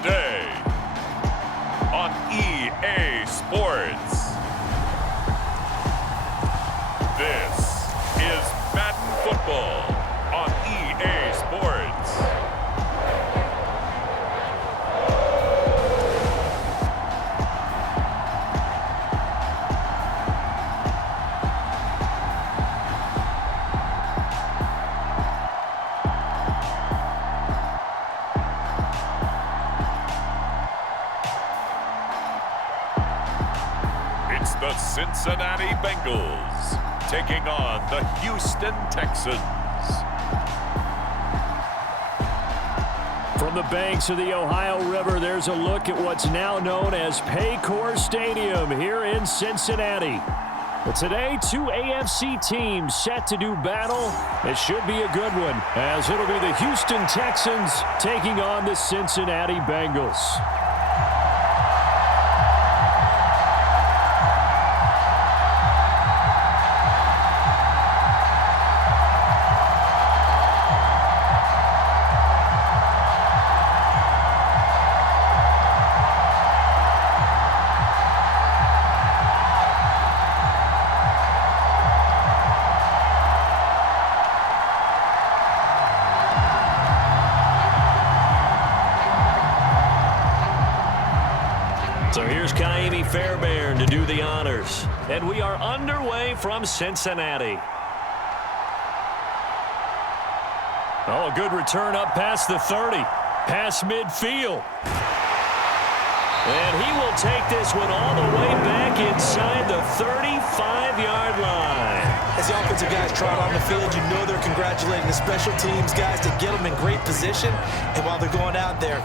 today on EA Sports. This is Madden Football on EA Sports. It's the Cincinnati Bengals taking on the Houston Texans. From the banks of the Ohio River, there's a look at what's now known as Paycor Stadium here in Cincinnati. But today, two AFC teams set to do battle. It should be a good one, as it'll be the Houston Texans taking on the Cincinnati Bengals. So here's Fairbairn to do the honors. And we are underway from Cincinnati. Oh, a good return up past the 30. Past midfield. And he will take this one all the way back inside the 35-yard line. As the offensive guys trot on the field, you know they're congratulating the special teams guys to get them in great position. And while they're going out there,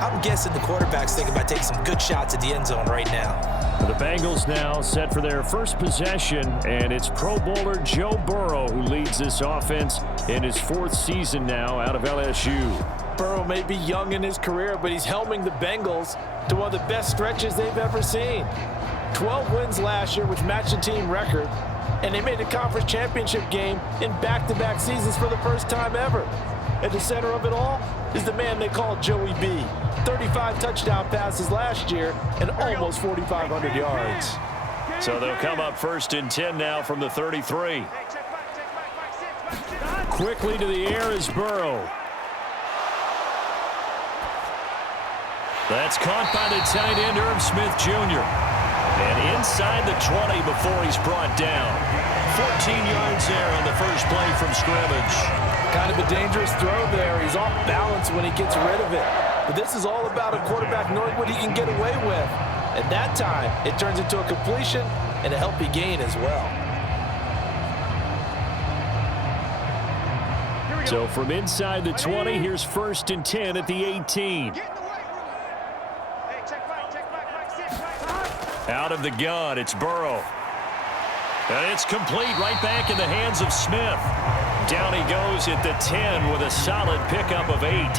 I'm guessing the quarterback's thinking about taking some good shots at the end zone right now. The Bengals now set for their first possession, and it's Pro Bowler Joe Burrow who leads this offense in his fourth season now out of LSU. Burrow may be young in his career, but he's helming the Bengals to one of the best stretches they've ever seen. 12 wins last year, which matched the team record, and they made the conference championship game in back-to-back seasons for the first time ever. At the center of it all is the man they call Joey B. 35 touchdown passes last year and almost 4,500 yards. So they'll come up first and 10 now from the 33. Quickly to the air is Burrow. That's caught by the tight end, Irv Smith Jr. And inside the 20 before he's brought down. 14 yards there on the first play from scrimmage. Kind of a dangerous throw there. He's off balance when he gets rid of it. But this is all about a quarterback knowing what he can get away with. At that time, it turns into a completion and a healthy gain as well. So from inside the 20, here's first and 10 at the 18. Out of the gun, it's Burrow. And it's complete right back in the hands of Smith. Down he goes at the 10 with a solid pickup of 8.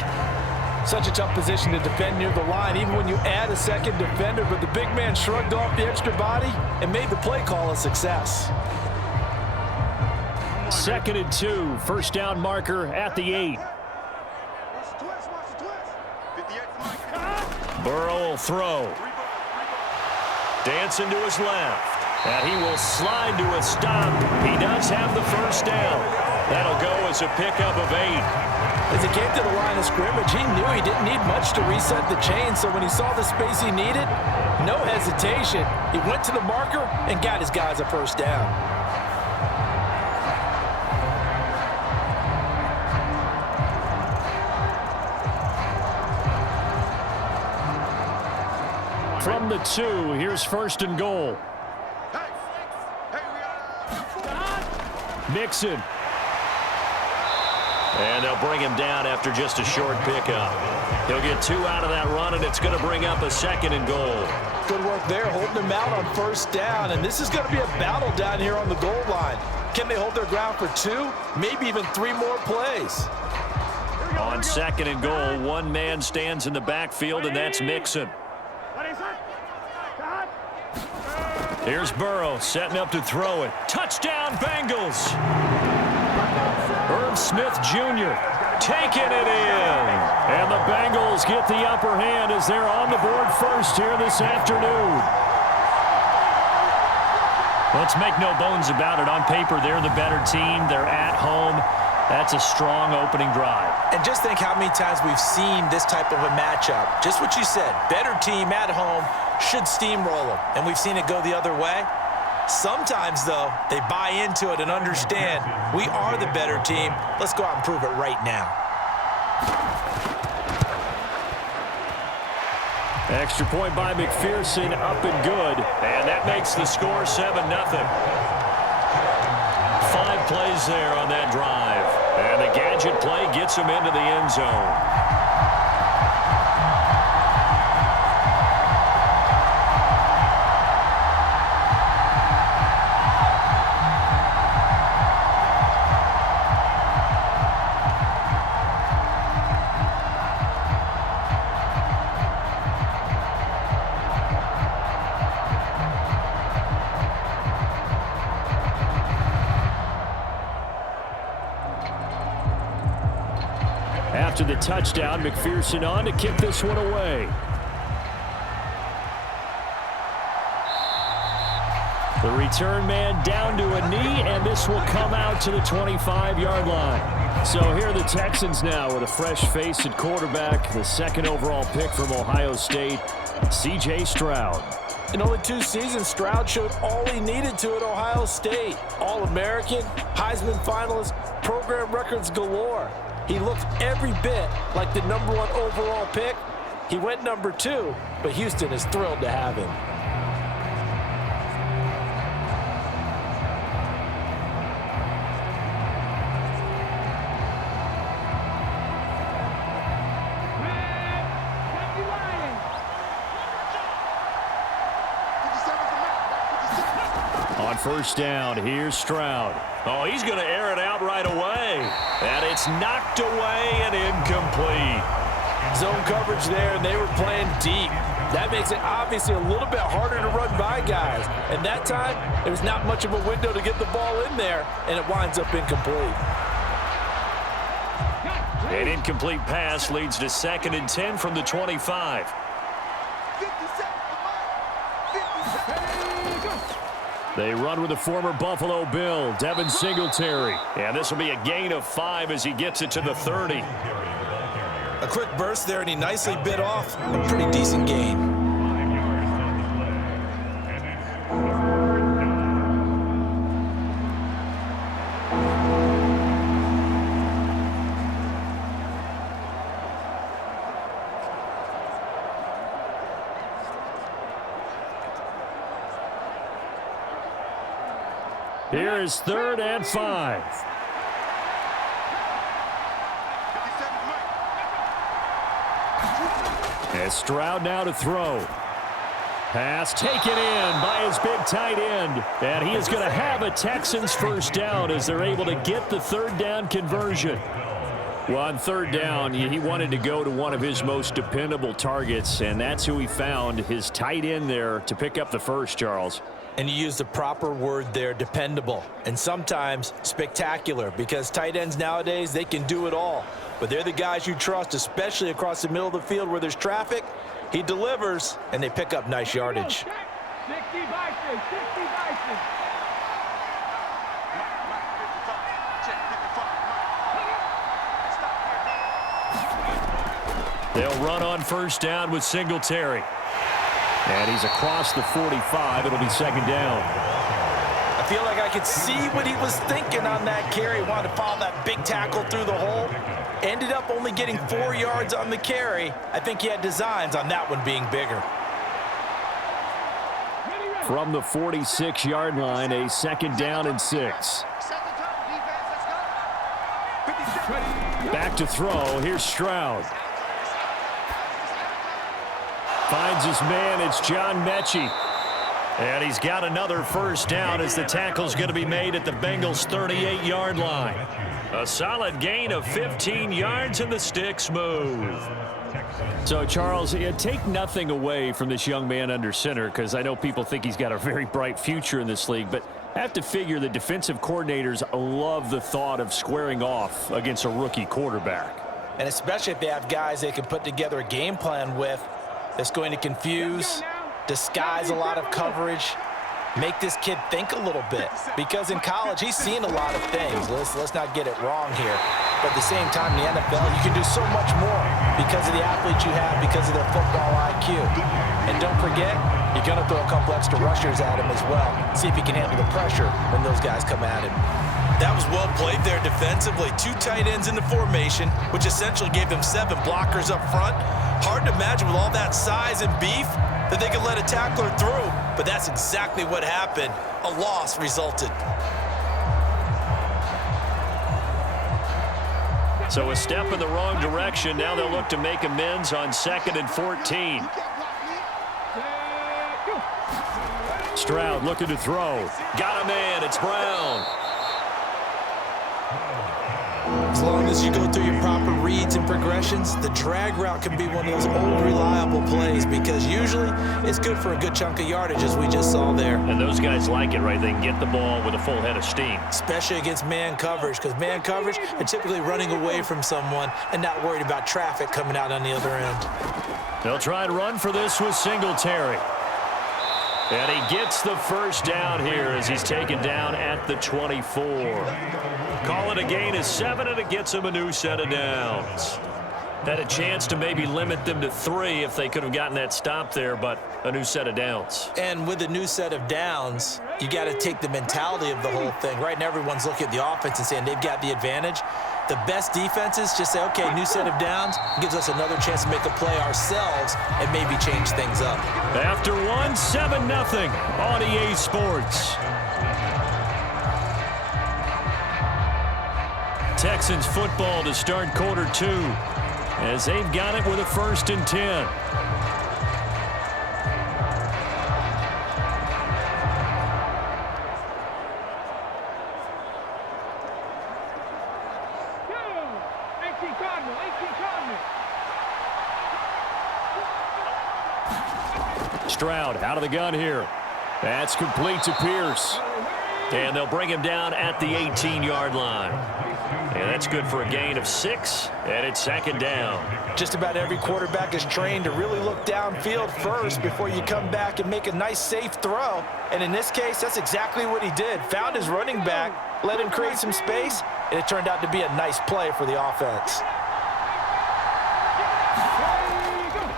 Such a tough position to defend near the line, even when you add a second defender. But the big man shrugged off the extra body and made the play call a success. Second and 2, first down marker at the 8. Burrow will throw. Dancing to his left. And he will slide to a stop. He does have the first down. That'll go as a pickup of 8. As he came to the line of scrimmage, he knew he didn't need much to reset the chain. So when he saw the space he needed, no hesitation. He went to the marker and got his guys a first down. From the 2, here's first and goal. Mixon. And they'll bring him down after just a short pickup. He'll get 2 out of that run, and it's going to bring up a second and goal. Good work there, holding him out on first down. And this is going to be a battle down here on the goal line. Can they hold their ground for 2, maybe even 3 more plays? On second and goal, one man stands in the backfield, and that's Mixon. Here's Burrow setting up to throw it. Touchdown, Bengals! Irv Smith Jr. taking it in. And the Bengals get the upper hand as they're on the board first here this afternoon. Let's make no bones about it. On paper, they're the better team. They're at home. That's a strong opening drive. And just think how many times we've seen this type of a matchup. Just what you said, better team at home should steamroll them. And we've seen it go the other way. Sometimes, though, they buy into it and understand we are the better team. Let's go out and prove it right now. Extra point by McPherson, up and good. And that makes the score 7-0. 5 plays there on that drive. And the gadget play gets him into the end zone. After the touchdown, McPherson on to kick this one away. The return man down to a knee, and this will come out to the 25-yard line. So here are the Texans now with a fresh face at quarterback, the second overall pick from Ohio State, C.J. Stroud. In only 2 seasons, Stroud showed all he needed to at Ohio State. All-American, Heisman finalist, program records galore. He looked every bit like the #1 overall pick. He went #2, but Houston is thrilled to have him. On first down, here's Stroud. Oh, he's going to air it out right away. And it's knocked away and incomplete. Zone coverage there, and they were playing deep. That makes it obviously a little bit harder to run by guys. And that time, there was not much of a window to get the ball in there, and it winds up incomplete. An incomplete pass leads to 2nd and 10 from the 25. They run with the former Buffalo Bill, Devin Singletary. And this will be a gain of 5 as he gets it to the 30. A quick burst there, and he nicely bit off a pretty decent gain. Here is 3rd and 5. And Stroud now to throw. Pass taken in by his big tight end. And he is going to have a Texans first down as they're able to get the 3rd down conversion. Well, on 3rd down, he wanted to go to one of his most dependable targets, and that's who he found, his tight end there, to pick up the first, Charles. And you use the proper word there, dependable, and sometimes spectacular, because tight ends nowadays, they can do it all. But they're the guys you trust, especially across the middle of the field where there's traffic. He delivers, and they pick up nice yardage. They'll run on first down with Singletary. And he's across the 45. It'll be 2nd down. I feel like I could see what he was thinking on that carry. Wanted to follow that big tackle through the hole. Ended up only getting 4 yards on the carry. I think he had designs on that one being bigger. From the 46-yard line, a 2nd down and 6. Back to throw. Here's Stroud. Finds his man. It's John Metchie. And he's got another first down as the tackle's going to be made at the Bengals' 38-yard line. A solid gain of 15 yards, and the sticks move. So, Charles, take nothing away from this young man under center, because I know people think he's got a very bright future in this league, but I have to figure the defensive coordinators love the thought of squaring off against a rookie quarterback. And especially if they have guys they can put together a game plan with that's going to confuse, disguise a lot of coverage, make this kid think a little bit. Because in college, he's seen a lot of things. Let's not get it wrong here. But at the same time, in the NFL, you can do so much more because of the athletes you have, because of their football IQ. And don't forget, you're going to throw a couple extra rushers at him as well. See if he can handle the pressure when those guys come at him. That was well played there defensively. 2 tight ends in the formation, which essentially gave them 7 blockers up front. Hard to imagine with all that size and beef that they could let a tackler through, but that's exactly what happened. A loss resulted. So a step in the wrong direction. Now they'll look to make amends on 2nd and 14. Stroud looking to throw. Got a man. It's Brown. As long as you go through your proper reads and progressions, the drag route can be one of those old reliable plays because usually it's good for a good chunk of yardage as we just saw there. And those guys like it, right? They can get the ball with a full head of steam. Especially against man coverage because man coverage are typically running away from someone and not worried about traffic coming out on the other end. They'll try and run for this with Singletary. And he gets the first down here as he's taken down at the 24. Call it a gain of 7, and it gets him a new set of downs. Had a chance to maybe limit them to 3 if they could have gotten that stop there, but a new set of downs. And with a new set of downs, you got to take the mentality of the whole thing. Right now, everyone's looking at the offense and saying they've got the advantage. The best defenses just say, okay, new set of downs, gives us another chance to make a play ourselves and maybe change things up. After 1, 7-0 on EA Sports. Texans football to start quarter 2 as they've got it with a 1st and 10. Stroud out of the gun here. That's complete to Pierce. And they'll bring him down at the 18-yard line. And that's good for a gain of 6, and it's 2nd down. Just about every quarterback is trained to really look downfield first before you come back and make a nice, safe throw. And in this case, that's exactly what he did. Found his running back, let him create some space, and it turned out to be a nice play for the offense.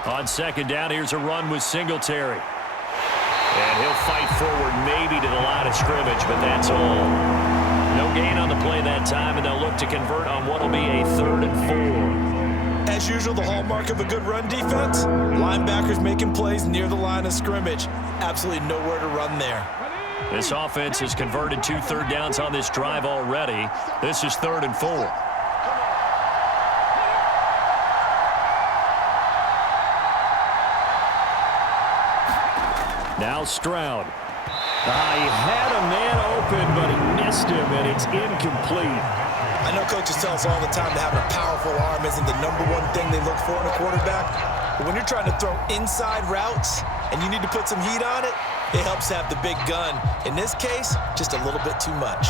On 2nd down, here's a run with Singletary. And he'll fight forward maybe to the line of scrimmage, but that's all. No gain on the play that time, and they'll look to convert on what will be a 3rd and 4. As usual, the hallmark of a good run defense, linebackers making plays near the line of scrimmage. Absolutely nowhere to run there. This offense has converted 2 third downs on this drive already. This is 3rd and 4. Now Stroud. He had a man open, but he missed him, and it's incomplete. I know coaches tell us all the time that having a powerful arm isn't the #1 thing they look for in a quarterback. But when you're trying to throw inside routes and you need to put some heat on it, it helps have the big gun. In this case, just a little bit too much.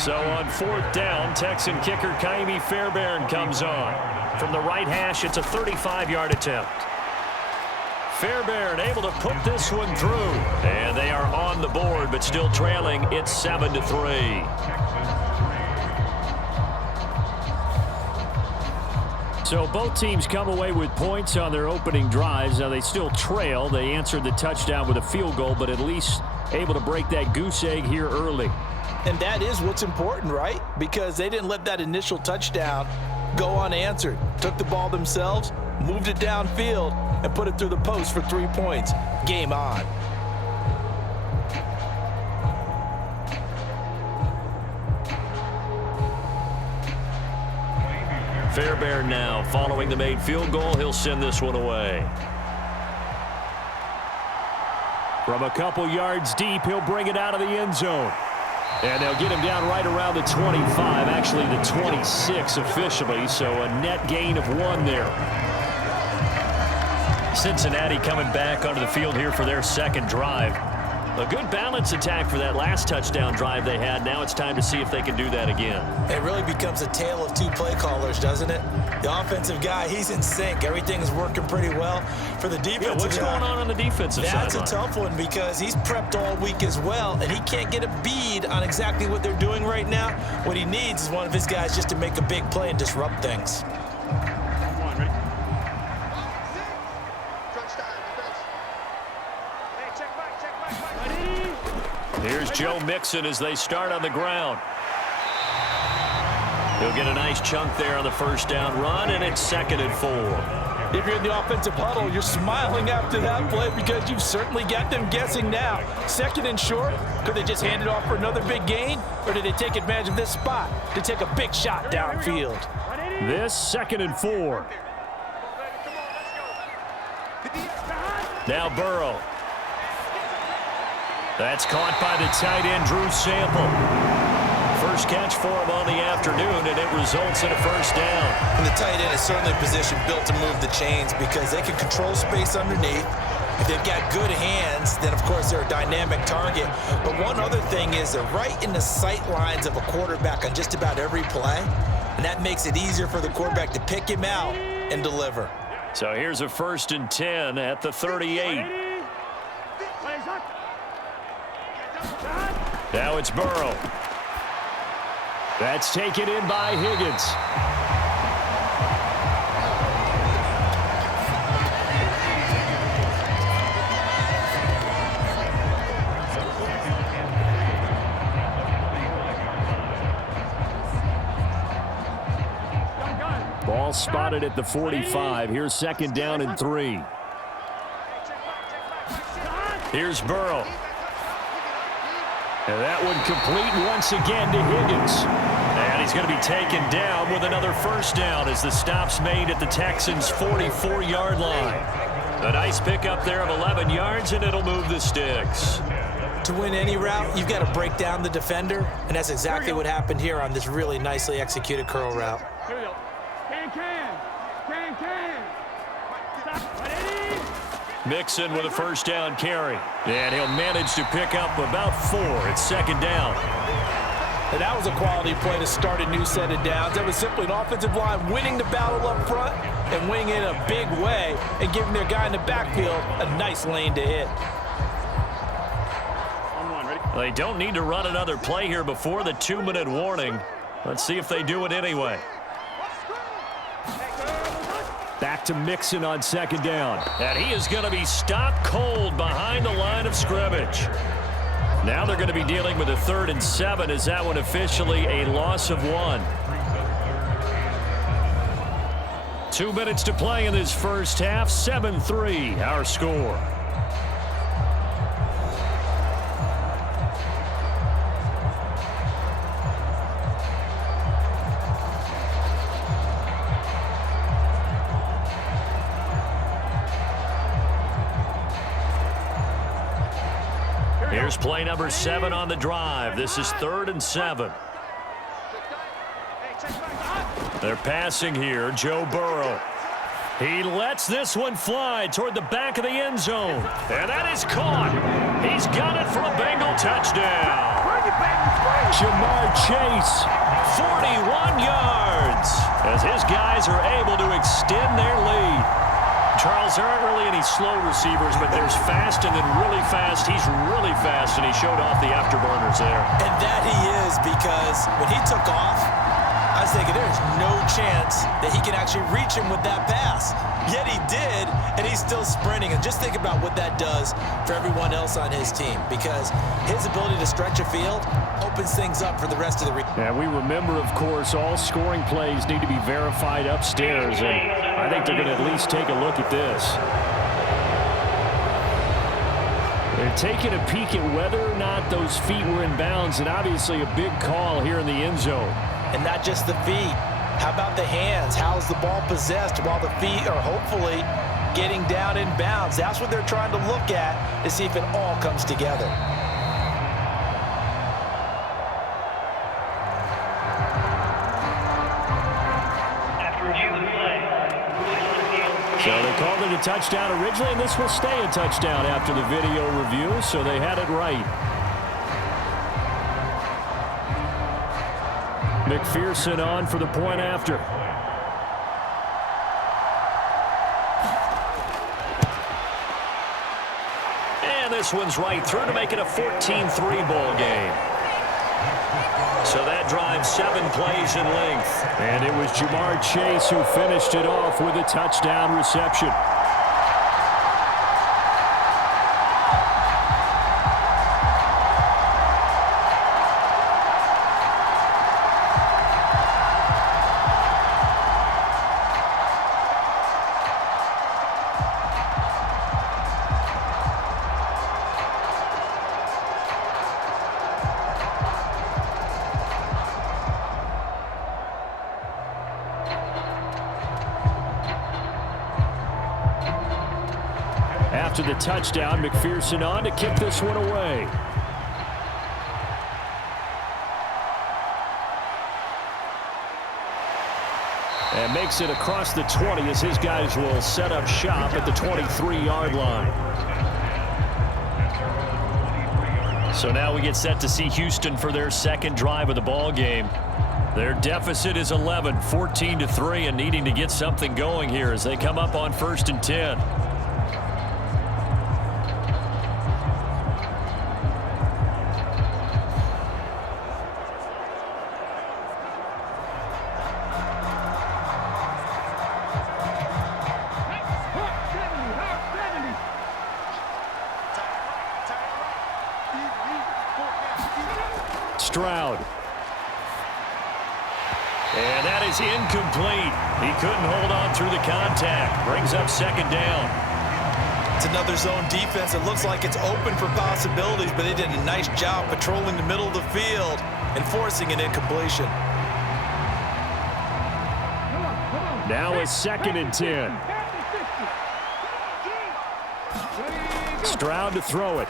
So on 4th down, Texan kicker Kaimi Fairbairn comes on. From the right hash, it's a 35-yard attempt. Fairbairn able to put this one through. And they are on the board, but still trailing. It's 7-3. So both teams come away with points on their opening drives. Now they still trail. They answered the touchdown with a field goal, but at least able to break that goose egg here early. And that is what's important, right? Because they didn't let that initial touchdown go unanswered. Took the ball themselves, moved it downfield, and put it through the post for 3 points. Game on. Fairbairn now following the made field goal. He'll send this one away. From a couple yards deep, he'll bring it out of the end zone. And they'll get him down right around the 25, actually the 26 officially, so a net gain of 1 there. Cincinnati coming back onto the field here for their second drive. A good balance attack for that last touchdown drive they had. Now it's time to see if they can do that again. It really becomes a tale of two play callers, doesn't it? The offensive guy, he's in sync. Everything's working pretty well. For the defensive what's going on the defensive side? That's a tough one because he's prepped all week as well, and he can't get a bead on exactly what they're doing right now. What he needs is one of his guys just to make a big play and disrupt things. Here's Joe Mixon as they start on the ground. He'll get a nice chunk there on the first down run, and it's 2nd and 4. If you're in the offensive huddle, you're smiling after that play because you've certainly got them guessing now. 2nd and short, could they just hand it off for another big gain? Or did they take advantage of this spot to take a big shot downfield? This 2nd and 4. Now Burrow. That's caught by the tight end, Drew Sample. First catch for him on the afternoon, and it results in a first down. And the tight end is certainly a position built to move the chains because they can control space underneath. If they've got good hands, then, of course, they're a dynamic target. But one other thing is they're right in the sight lines of a quarterback on just about every play, and that makes it easier for the quarterback to pick him out and deliver. So here's a 1st and 10 at the 38. Now it's Burrow. That's taken in by Higgins. Ball spotted at the 45. Here's 2nd down and 3. Here's Burrow. And that one complete once again to Higgins. And he's going to be taken down with another first down as the stop's made at the Texans' 44-yard line. A nice pickup there of 11 yards, and it'll move the sticks. To win any route, you've got to break down the defender, and that's exactly what happened here on this really nicely executed curl route. Here we go. Can. Mixon with a first down carry. And he'll manage to pick up about 4. It's 2nd down. And that was a quality play to start a new set of downs. That was simply an offensive line winning the battle up front and winning in a big way and giving their guy in the backfield a nice lane to hit. They don't need to run another play here before the 2-minute warning. Let's see if they do it anyway. Back to Mixon on 2nd down. And he is going to be stopped cold behind the line of scrimmage. Now they're going to be dealing with a 3rd and 7 as that one officially a loss of 1. 2 minutes to play in this first half. 7-3 our score. Here's play number 7 on the drive. This is 3rd and 7. They're passing here. Joe Burrow. He lets this one fly toward the back of the end zone. And that is caught. He's got it for a Bengal touchdown. Jamar Chase, 41 yards, as his guys are able to extend their lead. Charles, there aren't really any slow receivers, but there's fast and then really fast. He's really fast, and he showed off the afterburners there. And that he is, because when he took off, I was thinking there's no chance that he can actually reach him with that pass. Yet he did, and he's still sprinting. And just think about what that does for everyone else on his team, because his ability to stretch a field opens things up for the rest of the Yeah, we remember, of course, all scoring plays need to be verified upstairs, and I think they're going to at least take a look at this. They're taking a peek at whether or not those feet were in bounds, and obviously a big call here in the end zone. And not just the feet. How about the hands? How's the ball possessed while the feet are hopefully getting down in bounds? That's what they're trying to look at to see if it all comes together. So they called it a a touchdown originally, and this will stay a touchdown after the video review, so they had it right. McPherson on for the point after. And this one's right through to make it a 14-3 ball game. So that drives 7 plays in length. And it was Jamar Chase who finished it off with a touchdown reception. After the touchdown, McPherson on to kick this one away. And makes it across the 20 as his guys will set up shop at the 23-yard line. So now we get set to see Houston for their second drive of the ball game. Their deficit is 11, 14-3, and needing to get something going here as they come up on 1st and 10. Stroud. And that is incomplete. He couldn't hold on through the contact. Brings up 2nd down. It's another zone defense. It looks like it's open for possibilities, but they did a nice job patrolling the middle of the field and forcing an incompletion. Now a 2nd and 10. Stroud to throw it.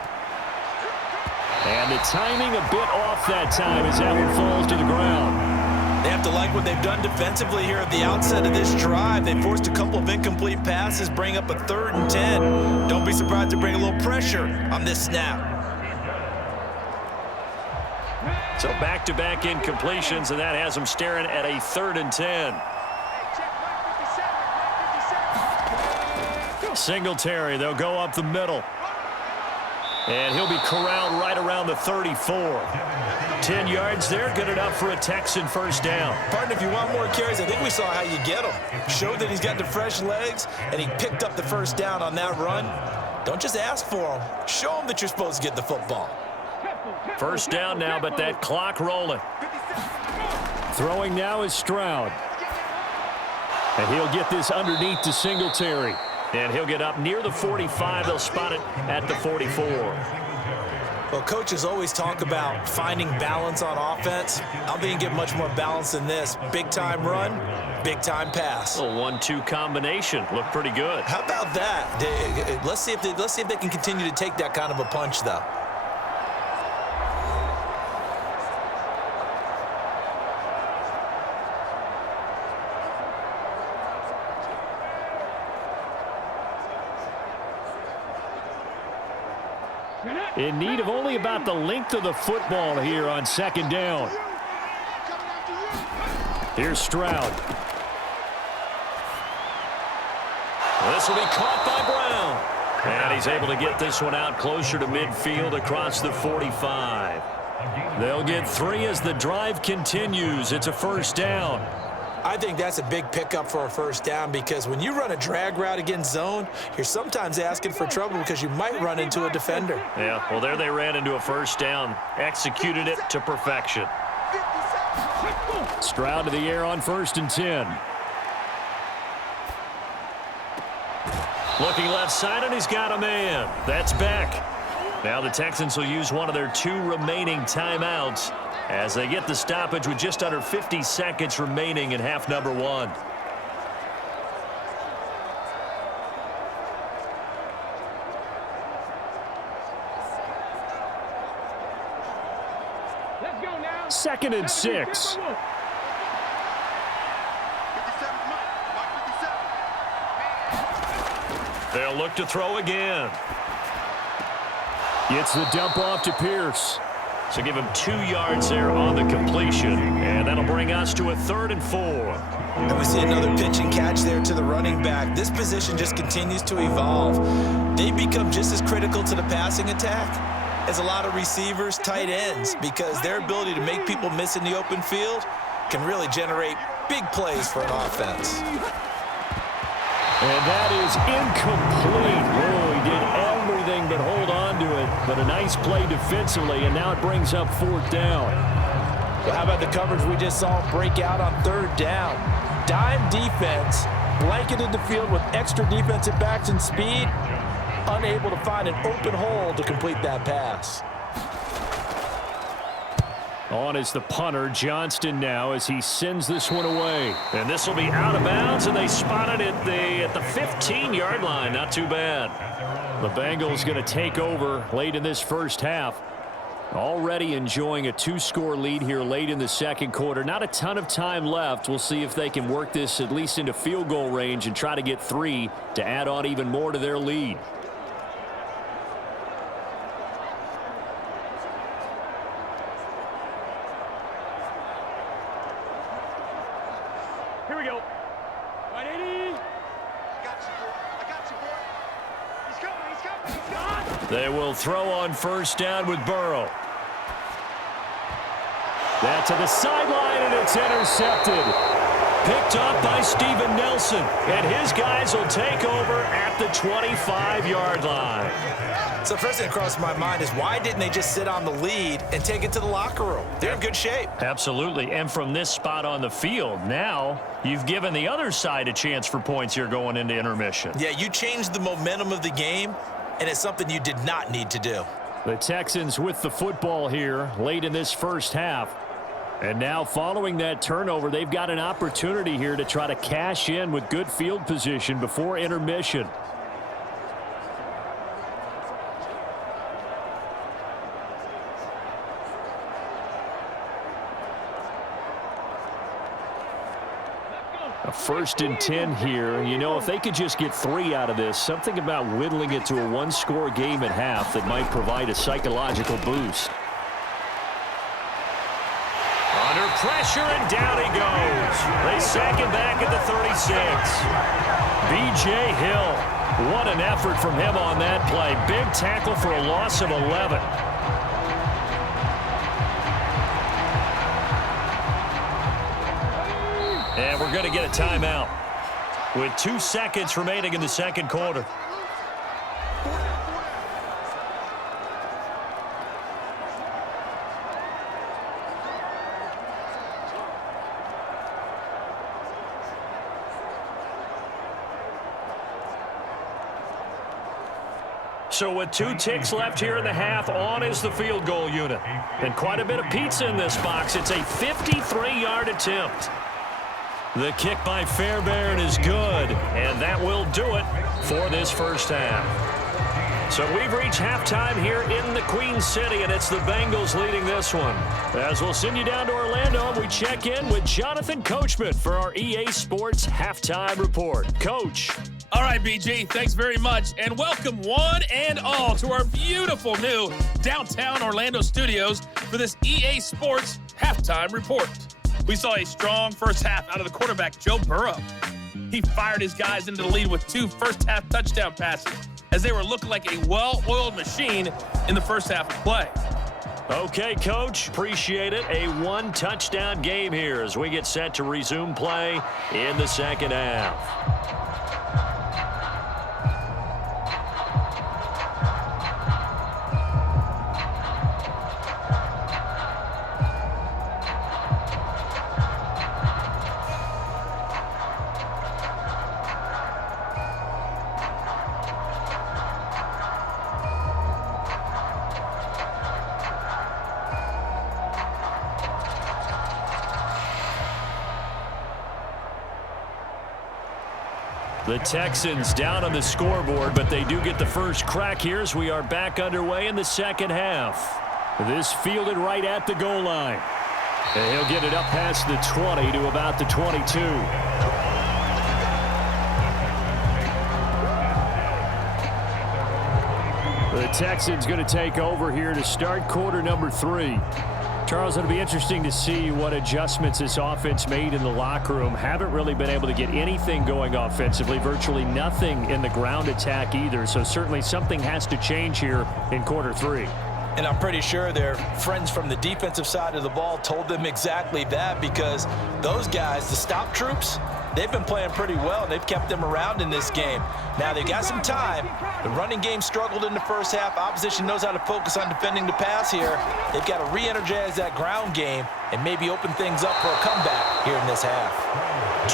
And the timing a bit off that time as that one falls to the ground. They have to like what they've done defensively here at the outset of this drive. They forced a couple of incomplete passes, bring up a 3rd and 10. Don't be surprised to bring a little pressure on this snap. So back-to-back incompletions, and that has them staring at a 3rd and 10. Singletary, they'll go up the middle. And he'll be corralled right around the 34. 10 yards there, good enough for a Texan 1st down. Partner, if you want more carries, I think we saw how you get them. Showed that he's got the fresh legs, and he picked up the 1st down on that run. Don't just ask for them. Show them that you're supposed to get the football. 1st down now, but that clock rolling. Throwing now is Stroud. And he'll get this underneath to Singletary. And he'll get up near the 45. They'll spot it at the 44. Well, coaches always talk about finding balance on offense. I don't think you can get much more balance than this. Big-time run, big-time pass. A 1-2 combination. Looked pretty good. How about that? Let's see if they can continue to take that kind of a punch, though. In need of only about the length of the football here on 2nd down. Here's Stroud. This will be caught by Brown. And he's able to get this one out closer to midfield across the 45. They'll get 3 as the drive continues. It's a 1st down. I think that's a big pickup for a 1st down because when you run a drag route against zone, you're sometimes asking for trouble because you might run into a defender. Yeah, well, there they ran into a 1st down. Executed it to perfection. Stroud to the air on 1st and 10. Looking left side, and he's got a man. That's back. Now the Texans will use one of their 2 remaining timeouts as they get the stoppage with just under 50 seconds remaining in half number 1. Let's go now. 2nd and 6. They'll look to throw again. Gets the dump off to Pierce. So give him 2 yards there on the completion. And that'll bring us to a 3rd and 4. And we see another pitch and catch there to the running back. This position just continues to evolve. They become just as critical to the passing attack as a lot of receivers, tight ends, because their ability to make people miss in the open field can really generate big plays for an offense. And that is incomplete. Oh, he did everything but hold on to it. But a nice play defensively, and now it brings up 4th down. Well, how about the coverage we just saw break out on 3rd down? Dime defense, blanketed the field with extra defensive backs and speed, unable to find an open hole to complete that pass. On is the punter, Johnston, now as he sends this one away. And this will be out of bounds, and they spot it at the 15-yard line. Not too bad. The Bengals going to take over late in this first half. Already enjoying a 2-score lead here late in the second quarter. Not a ton of time left. We'll see if they can work this at least into field goal range and try to get 3 to add on even more to their lead. Here we go. 180. I got you, boy. He's coming. They will throw on 1st down with Burrow. That to the sideline, and it's intercepted. Picked up by Steven Nelson, and his guys will take over at the 25-yard line. So first thing that crossed my mind is why didn't they just sit on the lead and take it to the locker room? They're in good shape. Absolutely, and from this spot on the field, now you've given the other side a chance for points here going into intermission. Yeah, you changed the momentum of the game, and it's something you did not need to do. The Texans with the football here late in this first half. And now following that turnover, they've got an opportunity here to try to cash in with good field position before intermission. A 1st and 10 here. You know, if they could just get 3 out of this, something about whittling it to a 1-score game at half that might provide a psychological boost. Under pressure, and down he goes. They sack him back at the 36. B.J. Hill. What an effort from him on that play. Big tackle for a loss of 11. And we're going to get a timeout with 2 seconds remaining in the second quarter. So with 2 ticks left here in the half, on is the field goal unit. And quite a bit of pizza in this box. It's a 53-yard attempt. The kick by Fairbairn is good, and that will do it for this first half. So we've reached halftime here in the Queen City, and it's the Bengals leading this one. As we'll send you down to Orlando, we check in with Jonathan Coachman for our EA Sports Halftime Report. Coach. All right, BG, thanks very much, and welcome one and all to our beautiful new downtown Orlando studios for this EA Sports Halftime Report. We saw a strong first half out of the quarterback, Joe Burrow. He fired his guys into the lead with 2 first-half touchdown passes as they were looking like a well-oiled machine in the first half of play. Okay, Coach, appreciate it. A 1-touchdown game here as we get set to resume play in the second half. The Texans down on the scoreboard, but they do get the first crack here as we are back underway in the second half. This fielded right at the goal line. And he'll get it up past the 20 to about the 22. The Texans going to take over here to start quarter number 3. Charles, it'll be interesting to see what adjustments this offense made in the locker room. Haven't really been able to get anything going offensively, virtually nothing in the ground attack either. So certainly something has to change here in quarter 3. And I'm pretty sure their friends from the defensive side of the ball told them exactly that, because those guys, the stop troops, they've been playing pretty well, and they've kept them around in this game. Now, they've got some time. The running game struggled in the first half. Opposition knows how to focus on defending the pass here. They've got to re-energize that ground game and maybe open things up for a comeback here in this half.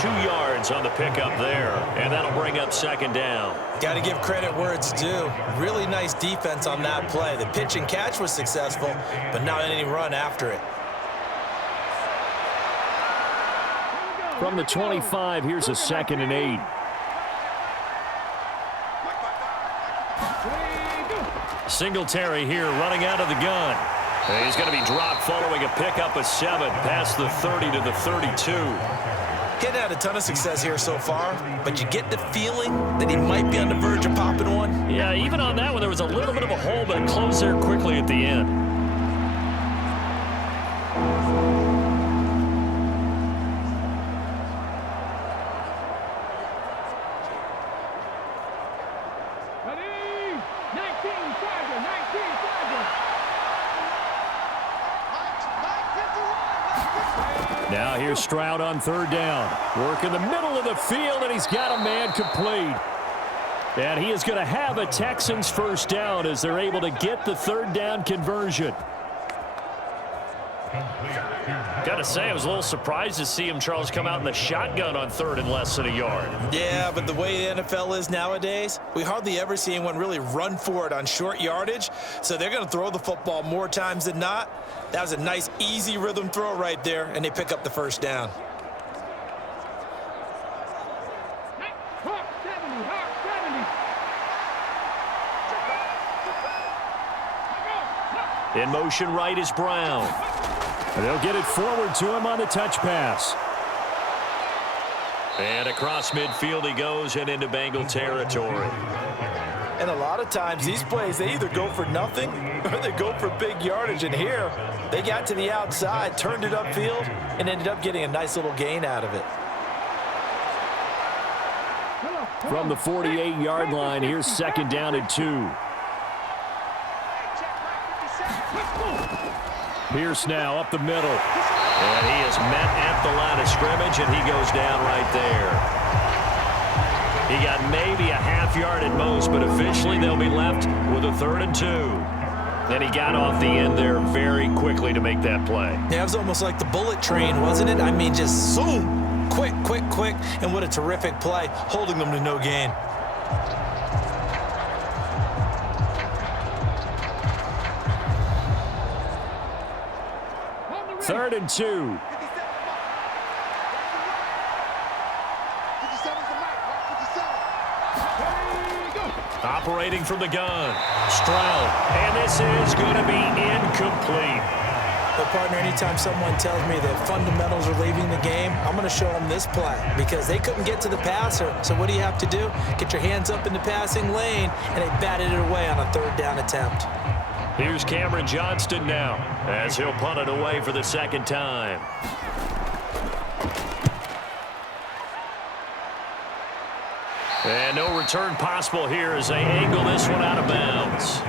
2 yards on the pickup there, and that'll bring up second down. Got to give credit where it's due. Really nice defense on that play. The pitch and catch was successful, but not any run after it. From the 25, here's a 2nd and 8. Singletary here running out of the gun. And he's going to be dropped following a pickup of 7 past the 30 to the 32. Hadn't had a ton of success here so far, but you get the feeling that he might be on the verge of popping one. Yeah, even on that one, there was a little bit of a hole, but it closed there quickly at the end. Now here's Stroud on 3rd down. Work in the middle of the field, and he's got a man complete. And he is going to have a Texans 1st down as they're able to get the 3rd down conversion. Got to say, I was a little surprised to see him, Charles, come out in the shotgun on 3rd and less than a yard. Yeah, but the way the NFL is nowadays, we hardly ever see anyone really run for it on short yardage, so they're going to throw the football more times than not. That was a nice, easy rhythm throw right there, and they pick up the 1st down. In motion right is Brown. And they'll get it forward to him on the touch pass. And across midfield he goes and into Bengal territory. And a lot of times these plays, they either go for nothing or they go for big yardage. And here, they got to the outside, turned it upfield, and ended up getting a nice little gain out of it. From the 48-yard line, here's 2nd down and 2. Pierce now up the middle. And he is met at the line of scrimmage, and he goes down right there. He got maybe a half yard at most, but officially they'll be left with a 3rd and 2. And he got off the end there very quickly to make that play. Yeah, it was almost like the bullet train, wasn't it? I mean, just zoom, quick, quick, quick, and what a terrific play, holding them to no gain. 3rd and 2. Operating from the gun, Stroud, and this is going to be incomplete. But, partner, anytime someone tells me that fundamentals are leaving the game, I'm going to show them this play because they couldn't get to the passer. So what do you have to do? Get your hands up in the passing lane, and they batted it away on a 3rd down attempt. Here's Cameron Johnston now as he'll punt it away for the 2nd time. And no return possible here as they angle this one out of bounds.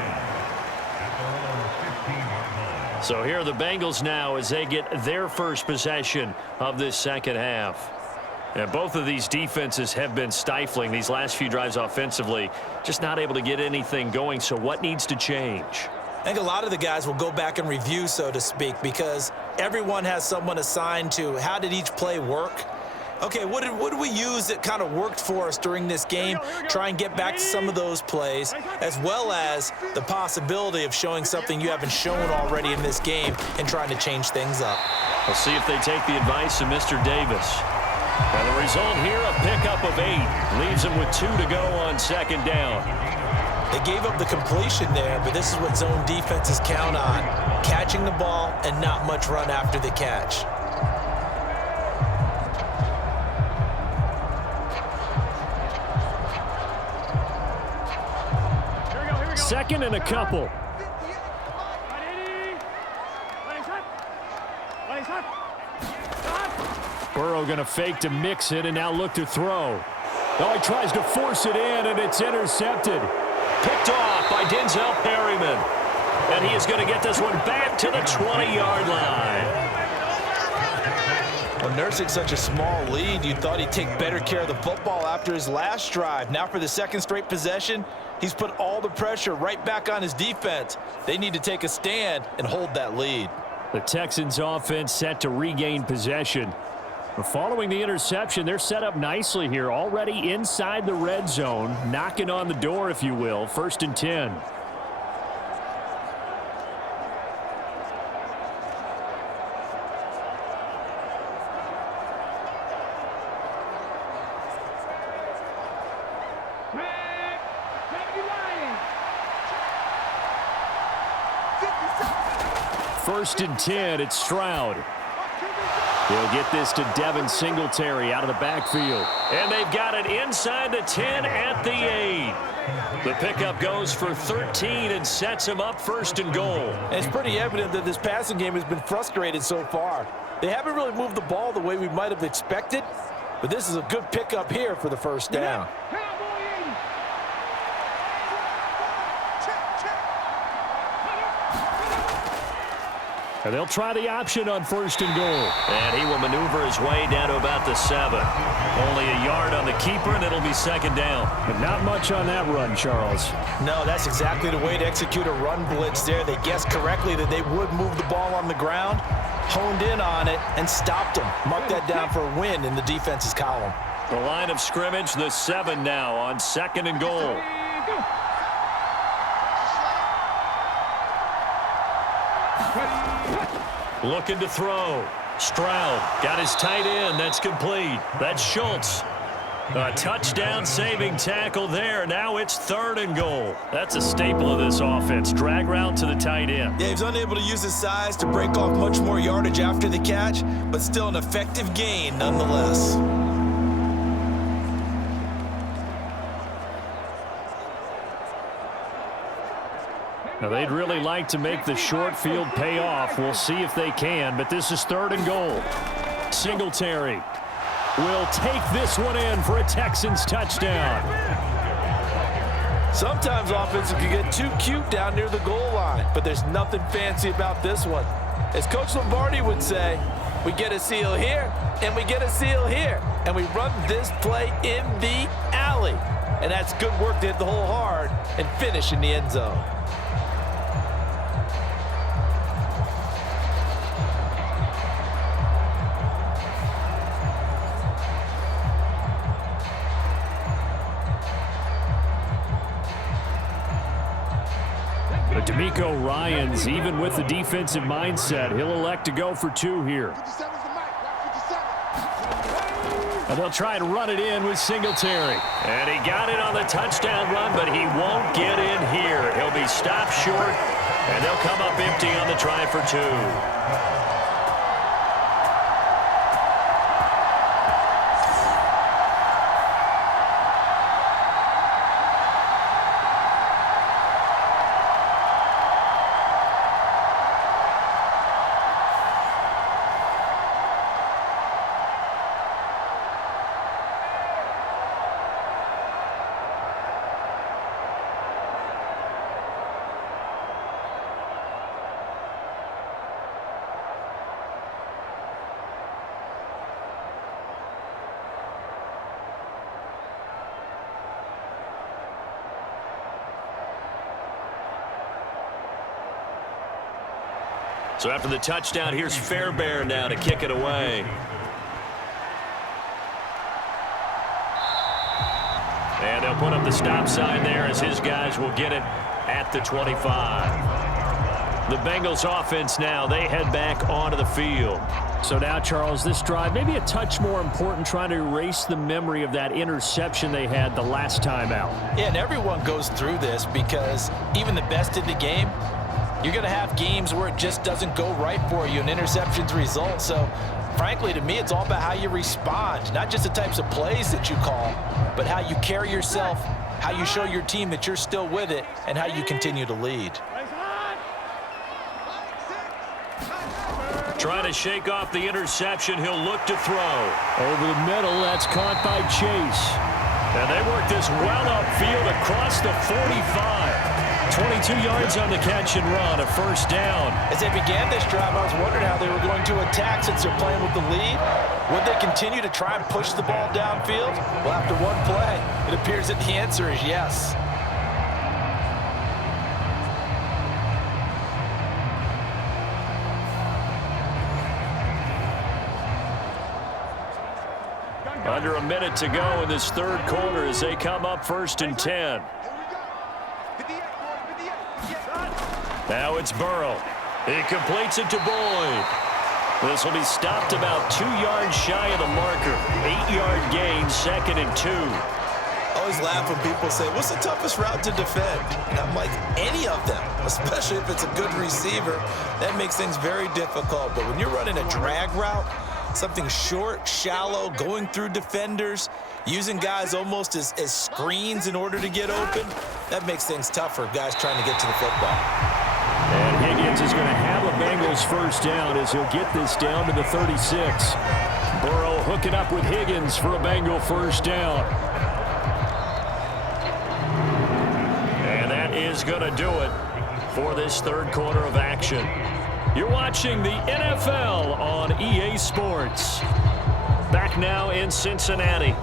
So here are the Bengals now as they get their first possession of this 2nd half. And both of these defenses have been stifling these last few drives offensively, just not able to get anything going. So what needs to change? I think a lot of the guys will go back and review, so to speak, because everyone has someone assigned to how did each play work. Okay, what did we use that kind of worked for us during this game? Try and get back to some of those plays, as well as the possibility of showing something you haven't shown already in this game and trying to change things up. We'll see if they take the advice of Mr. Davis. And the result here, a pickup of 8. Leaves him with 2 to go on 2nd down. They gave up the completion there, but this is what zone defenses count on. Catching the ball and not much run after the catch. 2nd and a couple. Burrow going to fake to Mixon and now look to throw. Oh, he tries to force it in, and it's intercepted. Picked off by Denzel Perryman. And he is going to get this one back to the 20-yard line. Well, nursing such a small lead, you thought he'd take better care of the football after his last drive. Now for the 2nd straight possession, he's put all the pressure right back on his defense. They need to take a stand and hold that lead. The Texans offense set to regain possession. Following the interception, they're set up nicely here, already inside the red zone, knocking on the door, if you will. 1st and 10. First and 10, it's Stroud. They'll get this to Devin Singletary out of the backfield. And they've got it inside the 10 at the 8. The pickup goes for 13 and sets him up 1st and goal. And it's pretty evident that this passing game has been frustrated so far. They haven't really moved the ball the way we might have expected, but this is a good pickup here for the 1st down. And they'll try the option on 1st and goal. And he will maneuver his way down to about the 7. Only a yard on the keeper, and it'll be 2nd down. But not much on that run, Charles. No, that's exactly the way to execute a run blitz there. They guessed correctly that they would move the ball on the ground, honed in on it, and stopped them. Mark that down for a win in the defense's column. The line of scrimmage, the 7 now on 2nd and goal. Looking to throw. Stroud got his tight end. That's complete. That's Schultz. A touchdown-saving tackle there. Now it's 3rd and goal. That's a staple of this offense. Drag route to the tight end. Yeah, he was unable to use his size to break off much more yardage after the catch, but still an effective gain nonetheless. Now, they'd really like to make the short field pay off. We'll see if they can, but this is 3rd and goal. Singletary will take this one in for a Texans touchdown. Sometimes offenses can get too cute down near the goal line, but there's nothing fancy about this one. As Coach Lombardi would say, we get a seal here, and we get a seal here, and we run this play in the alley. And that's good work to hit the hole hard and finish in the end zone. But D'Amico Ryans, even with the defensive mindset, he'll elect to go for 2 here. And they'll try to run it in with Singletary. And he got it on the touchdown run, but he won't get in here. He'll be stopped short, and they'll come up empty on the try for 2. So after the touchdown, here's Fairbairn now to kick it away. And they'll put up the stop sign there as his guys will get it at the 25. The Bengals offense now, they head back onto the field. So now, Charles, this drive maybe a touch more important, trying to erase the memory of that interception they had the last time out. Yeah, and everyone goes through this because even the best in the game, you're going to have games where it just doesn't go right for you and interceptions result. So, frankly, to me, it's all about how you respond, not just the types of plays that you call, but how you carry yourself, how you show your team that you're still with it, and how you continue to lead. Trying to shake off the interception. He'll look to throw. Over the middle, that's caught by Chase. And they work this well upfield across the 45. 22 yards on the catch and run, a first down. As they began this drive, I was wondering how they were going to attack since they're playing with the lead. Would they continue to try and push the ball downfield? Well, after one play, it appears that the answer is yes. Under a minute to go in this third quarter as they come up 1st and 10. Now it's Burrow. He completes it to Boyd. This will be stopped about 2 yards shy of the marker. 8-yard gain, 2nd and 2. I always laugh when people say, what's the toughest route to defend? And I'm like, any of them, especially if it's a good receiver. That makes things very difficult. But when you're running a drag route, something short, shallow, going through defenders, using guys almost as screens in order to get open, that makes things tougher, guys trying to get to the football. And Higgins is going to have a Bengals first down as he'll get this down to the 36. Burrow hooking up with Higgins for a Bengal first down. And that is going to do it for this third quarter of action. You're watching the NFL on EA Sports. Back now in Cincinnati.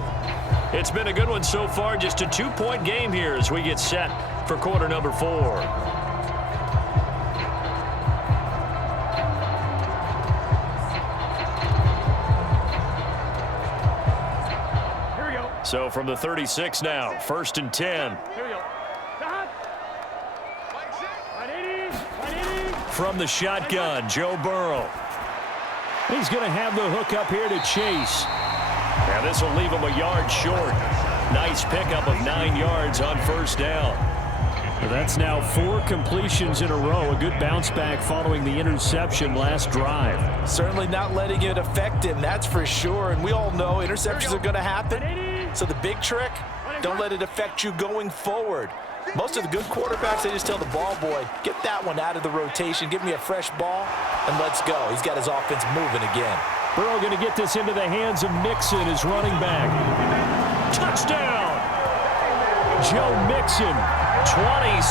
It's been a good one so far, just a 2-point game here as we get set for quarter number 4. So from the 36 now, 1st and 10. Here we go. From the shotgun, Joe Burrow. He's going to have the hook up here to Chase. Now this will leave him a yard short. Nice pickup of 9 yards on first down. That's now 4 completions in a row. A good bounce back following the interception last drive. Certainly not letting it affect him, that's for sure. And we all know interceptions are going to happen. So the big trick, don't let it affect you going forward. Most of the good quarterbacks, they just tell the ball boy, get that one out of the rotation, give me a fresh ball, and let's go. He's got his offense moving again. Burrow going to get this into the hands of Mixon, his running back. Touchdown! Joe Mixon, 27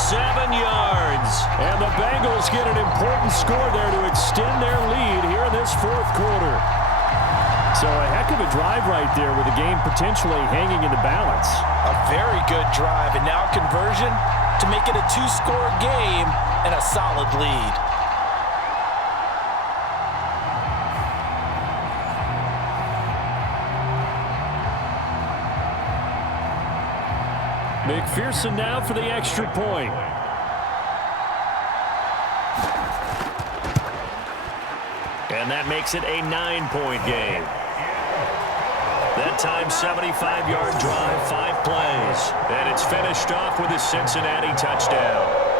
yards. And the Bengals get an important score there to extend their lead here in this fourth quarter. So a heck of a drive right there with the game potentially hanging in the balance. A very good drive, and now conversion to make it a 2-score game and a solid lead. McPherson now for the extra point. And that makes it a 9-point game. That time, 75-yard drive, 5 plays. And it's finished off with a Cincinnati touchdown.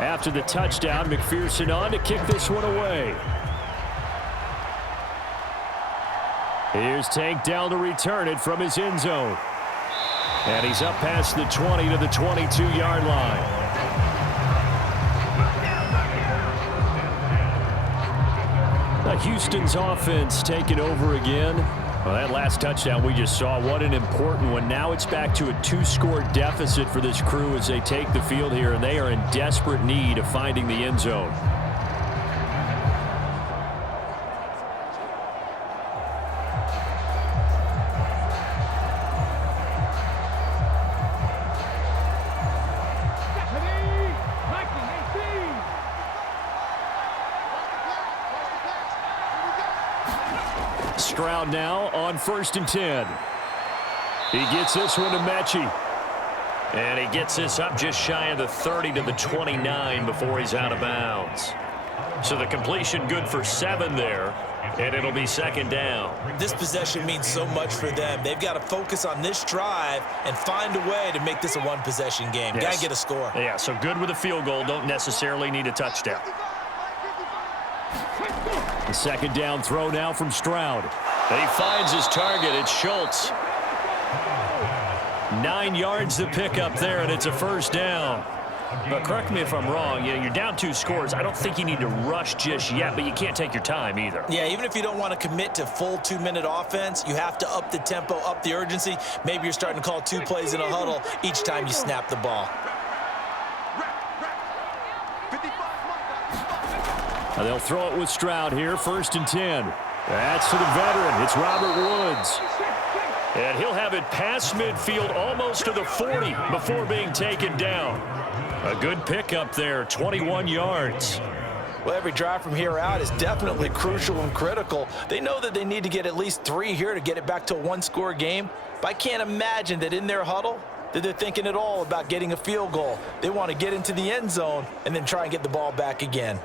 After the touchdown, McPherson on to kick this one away. Here's Tank down to return it from his end zone. And he's up past the 20 to the 22-yard line. Houston's offense taking over again. Well, that last touchdown we just saw, what an important one. Now it's back to a 2-score deficit for this crew as they take the field here, and they are in desperate need of finding the end zone. Stroud now on 1st and 10. He gets this one to Metchie. And he gets this up just shy of the 30 to the 29 before he's out of bounds. So the completion good for 7 there, and it'll be second down. This possession means so much for them. They've got to focus on this drive and find a way to make this a one-possession game. Yes. Got to get a score. Yeah, so good with a field goal. Don't necessarily need a touchdown. The second down throw now from Stroud. And he finds his target. It's Schultz. 9 yards to pick up there, and it's a first down. But correct me if I'm wrong. You're down 2 scores. I don't think you need to rush just yet, but you can't take your time either. Yeah, even if you don't want to commit to full 2-minute offense, you have to up the tempo, up the urgency. Maybe you're starting to call 2 plays in a huddle each time you snap the ball. Now they'll throw it with Stroud here, 1st and 10. That's to the veteran. It's Robert Woods. And he'll have it past midfield almost to the 40 before being taken down. A good pickup there, 21 yards. Well, every drive from here out is definitely crucial and critical. They know that they need to get at least 3 here to get it back to a 1-score game. But I can't imagine that in their huddle that they're thinking at all about getting a field goal. They want to get into the end zone and then try and get the ball back again.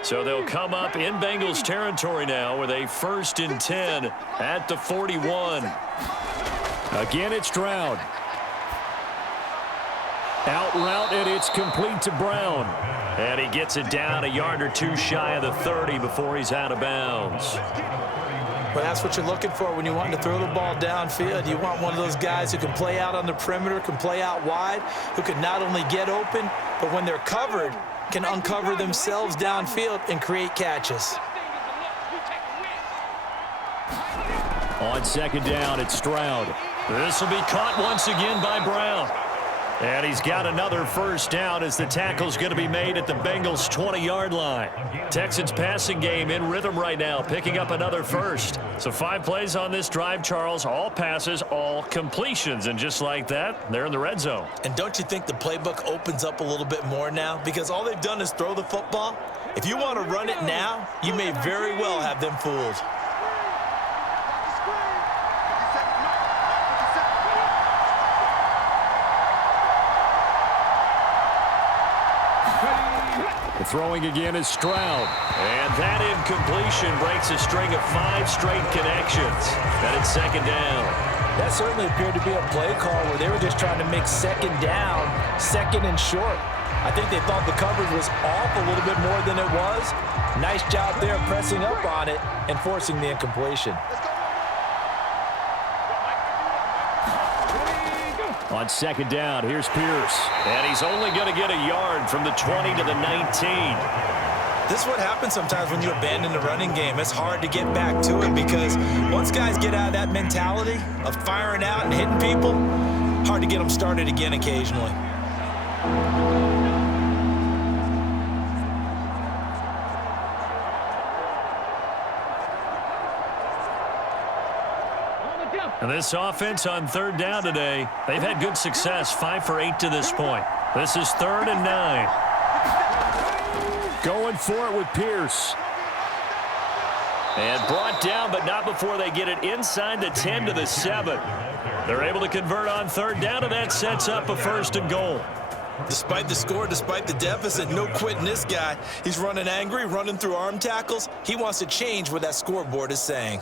So they'll come up in Bengals territory now with a 1st and 10 at the 41. Again, it's Stroud. Out route, and it's complete to Brown. And he gets it down a yard or 2 shy of the 30 before he's out of bounds. Well, that's what you're looking for when you want to throw the ball downfield. You want one of those guys who can play out on the perimeter, can play out wide, who can not only get open, but when they're covered, can uncover themselves downfield and create catches. On second down, it's Stroud. This will be caught once again by Brown. And he's got another first down as the tackle's going to be made at the Bengals' 20-yard line. Texans passing game in rhythm right now, picking up another first. So 5 plays on this drive, Charles. All passes, all completions. And just like that, they're in the red zone. And don't you think the playbook opens up a little bit more now? Because all they've done is throw the football. If you want to run it now, you may very well have them fooled. Throwing again is Stroud. And that incompletion breaks a string of 5 straight connections. And it's second down. That certainly appeared to be a play call where they were just trying to make second down, second and short. I think they thought the coverage was off a little bit more than it was. Nice job there pressing up on it and forcing the incompletion. On second down, here's Pierce. And he's only going to get a yard from the 20 to the 19. This is what happens sometimes when you abandon the running game. It's hard to get back to it because once guys get out of that mentality of firing out and hitting people, hard to get them started again occasionally. And this offense on third down today, they've had good success, 5 for 8 to this point. This is 3rd and 9. Going for it with Pierce. And brought down, but not before they get it inside the 10 to the 7. They're able to convert on third down, and that sets up a 1st and goal. Despite the score, despite the deficit, no quitting this guy. He's running angry, running through arm tackles. He wants to change what that scoreboard is saying.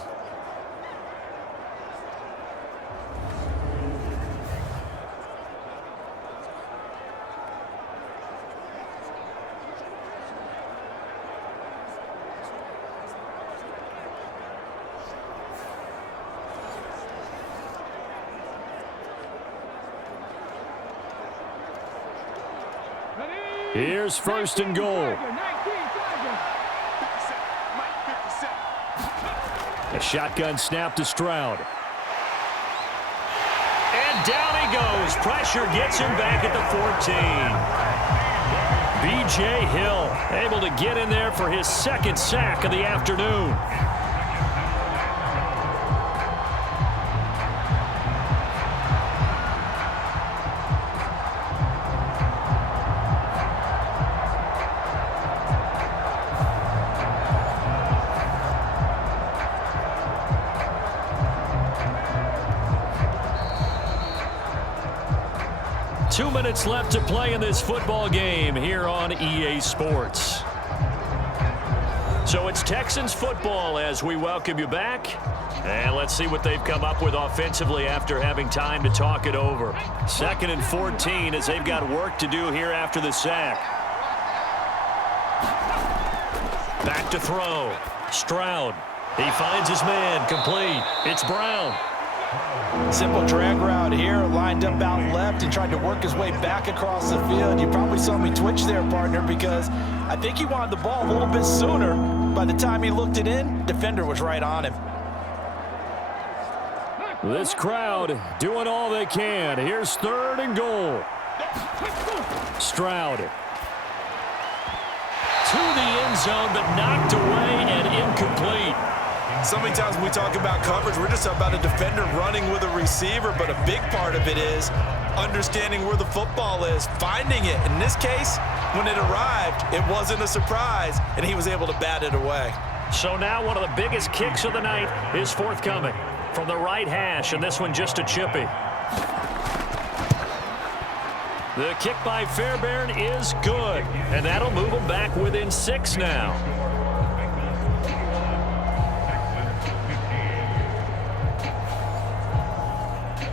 Here's 1st and goal. A shotgun snap to Stroud. And down he goes. Pressure gets him back at the 14. B.J. Hill able to get in there for his 2nd sack of the afternoon. minutes left to play in this football game here on EA Sports. So it's Texans football as we welcome you back. And let's see what they've come up with offensively after having time to talk it over. 2nd and 14 as they've got work to do here after the sack. Back to throw. Stroud. He finds his man. Complete. It's Brown. Simple drag route here, lined up out left and tried to work his way back across the field. You probably saw me twitch there, partner, because I think he wanted the ball a little bit sooner. By the time he looked it in, defender was right on him. This crowd doing all they can. Here's 3rd and goal. Stroud. To the end zone, but knocked away and incomplete. So many times when we talk about coverage, we're just talking about a defender running with a receiver, but a big part of it is understanding where the football is, finding it. In this case, when it arrived, it wasn't a surprise, and he was able to bat it away. So now one of the biggest kicks of the night is forthcoming from the right hash, and this one just a chippy. The kick by Fairbairn is good, and that'll move them back within 6 now.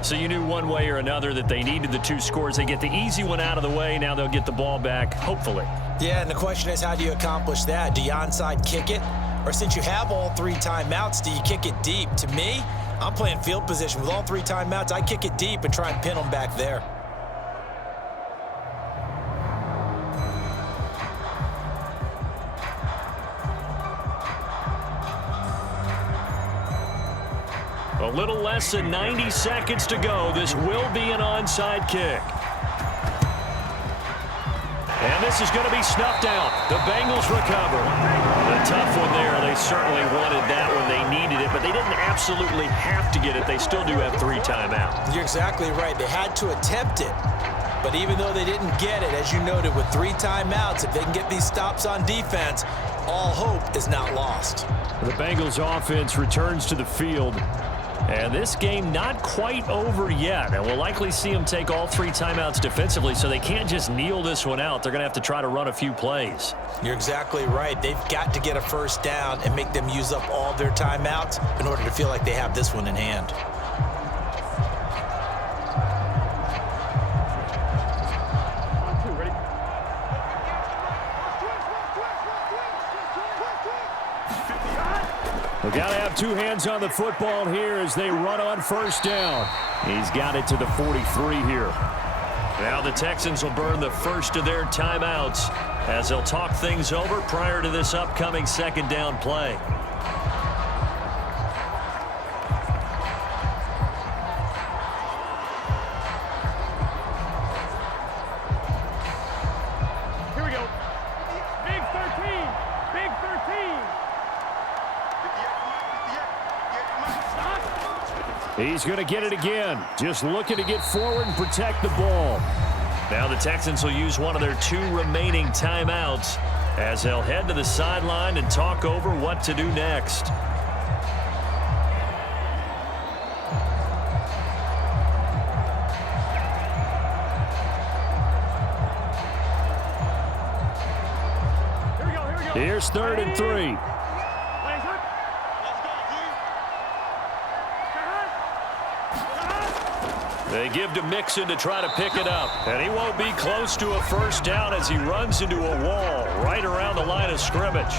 So you knew one way or another that they needed the 2 scores. They get the easy one out of the way. Now they'll get the ball back, hopefully. Yeah, and the question is, how do you accomplish that? Do you onside kick it? Or since you have all 3 timeouts, do you kick it deep? To me, I'm playing field position. With all 3 timeouts, I kick it deep and try and pin them back there. A little less than 90 seconds to go. This will be an onside kick. And this is going to be snuffed out. The Bengals recover. A tough one there. They certainly wanted that when they needed it, but they didn't absolutely have to get it. They still do have 3 timeouts. You're exactly right. They had to attempt it. But even though they didn't get it, as you noted, with 3 timeouts, if they can get these stops on defense, all hope is not lost. The Bengals offense returns to the field. And this game not quite over yet. And we'll likely see them take all 3 timeouts defensively, so they can't just kneel this one out. They're going to have to try to run a few plays. You're exactly right. They've got to get a first down and make them use up all their timeouts in order to feel like they have this one in hand. We've got to have 2 hands on the football here as they run on first down. He's got it to the 43 here. Now the Texans will burn the first of their timeouts as they'll talk things over prior to this upcoming 2nd down play. Here we go. Big 13. Big 13. He's going to get it again. Just looking to get forward and protect the ball. Now the Texans will use one of their 2 remaining timeouts as they'll head to the sideline and talk over what to do next. Here we go. Here's 3rd and 3. They give to Mixon to try to pick it up. And he won't be close to a first down as he runs into a wall right around the line of scrimmage.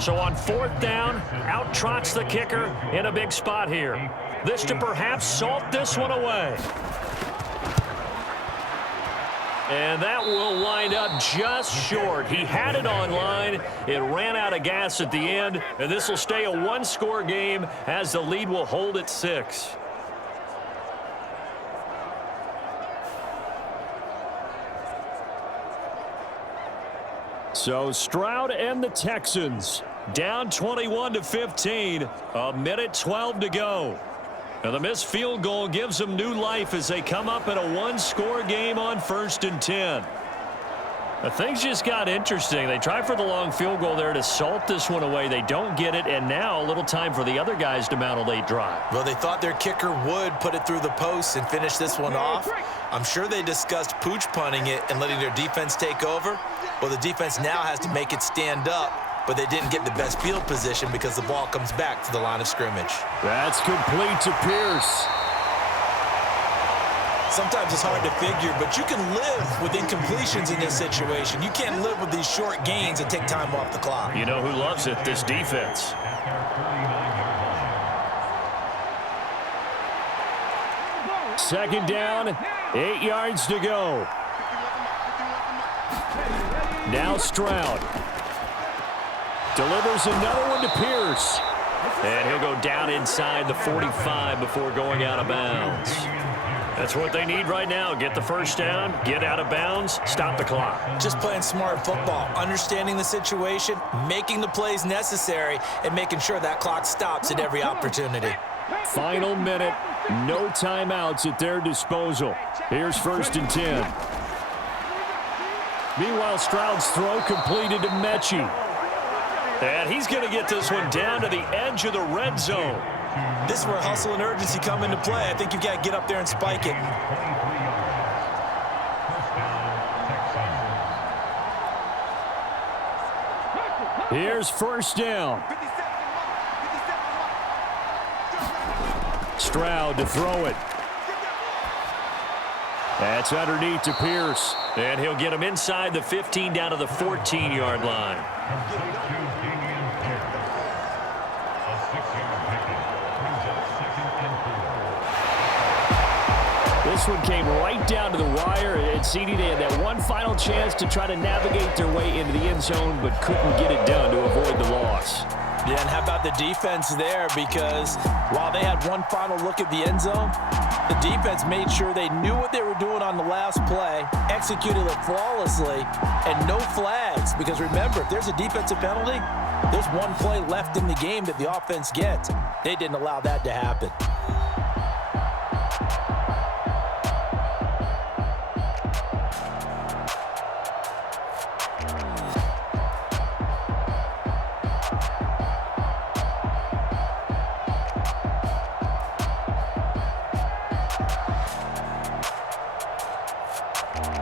So on 4th down, out trots the kicker in a big spot here. This to perhaps salt this one away. And that will wind up just short. He had it on line. It ran out of gas at the end. And this will stay a 1-score game as the lead will hold at 6. So Stroud and the Texans down 21-15. 1:12 to go. And the missed field goal gives them new life as they come up in a one-score game on 1st and 10. Now, things just got interesting. They try for the long field goal there to salt this one away. They don't get it, and now a little time for the other guys to mount a late drive. Well, they thought their kicker would put it through the post and finish this one off. I'm sure they discussed pooch punting it and letting their defense take over. Well, the defense now has to make it stand up, but they didn't get the best field position because the ball comes back to the line of scrimmage. That's complete to Pierce. Sometimes it's hard to figure, but you can live with incompletions in this situation. You can't live with these short gains and take time off the clock. You know who loves it? This defense. Second down, 8 yards to go. Now Stroud. Delivers another one to Pierce. And he'll go down inside the 45 before going out of bounds. That's what they need right now. Get the first down, get out of bounds, stop the clock. Just playing smart football, understanding the situation, making the plays necessary, and making sure that clock stops at every opportunity. Final minute, no timeouts at their disposal. Here's 1st and 10. Meanwhile, Stroud's throw completed to Metchie. And he's going to get this one down to the edge of the red zone. This is where hustle and urgency come into play. I think you've got to get up there and spike it. Here's 1st down. Stroud to throw it. That's underneath to Pierce. And he'll get him inside the 15 down to the 14-yard line. This one came right down to the wire, and CD, they had that one final chance to try to navigate their way into the end zone, but couldn't get it done to avoid the loss. Yeah, and how about the defense there? Because while they had one final look at the end zone, the defense made sure they knew what they were doing on the last play, executed it flawlessly, and no flags. Because remember, if there's a defensive penalty, there's one play left in the game that the offense gets. They didn't allow that to happen.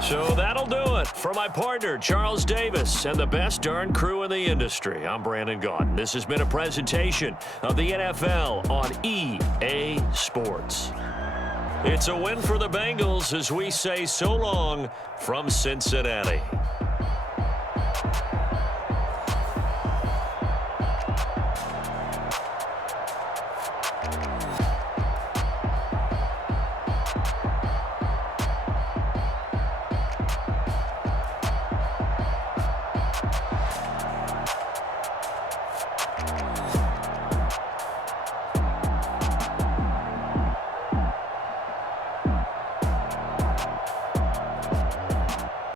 So that'll do it for my partner, Charles Davis, and the best darn crew in the industry. I'm Brandon Gaudin. This has been a presentation of the NFL on EA Sports. It's a win for the Bengals as we say so long from Cincinnati.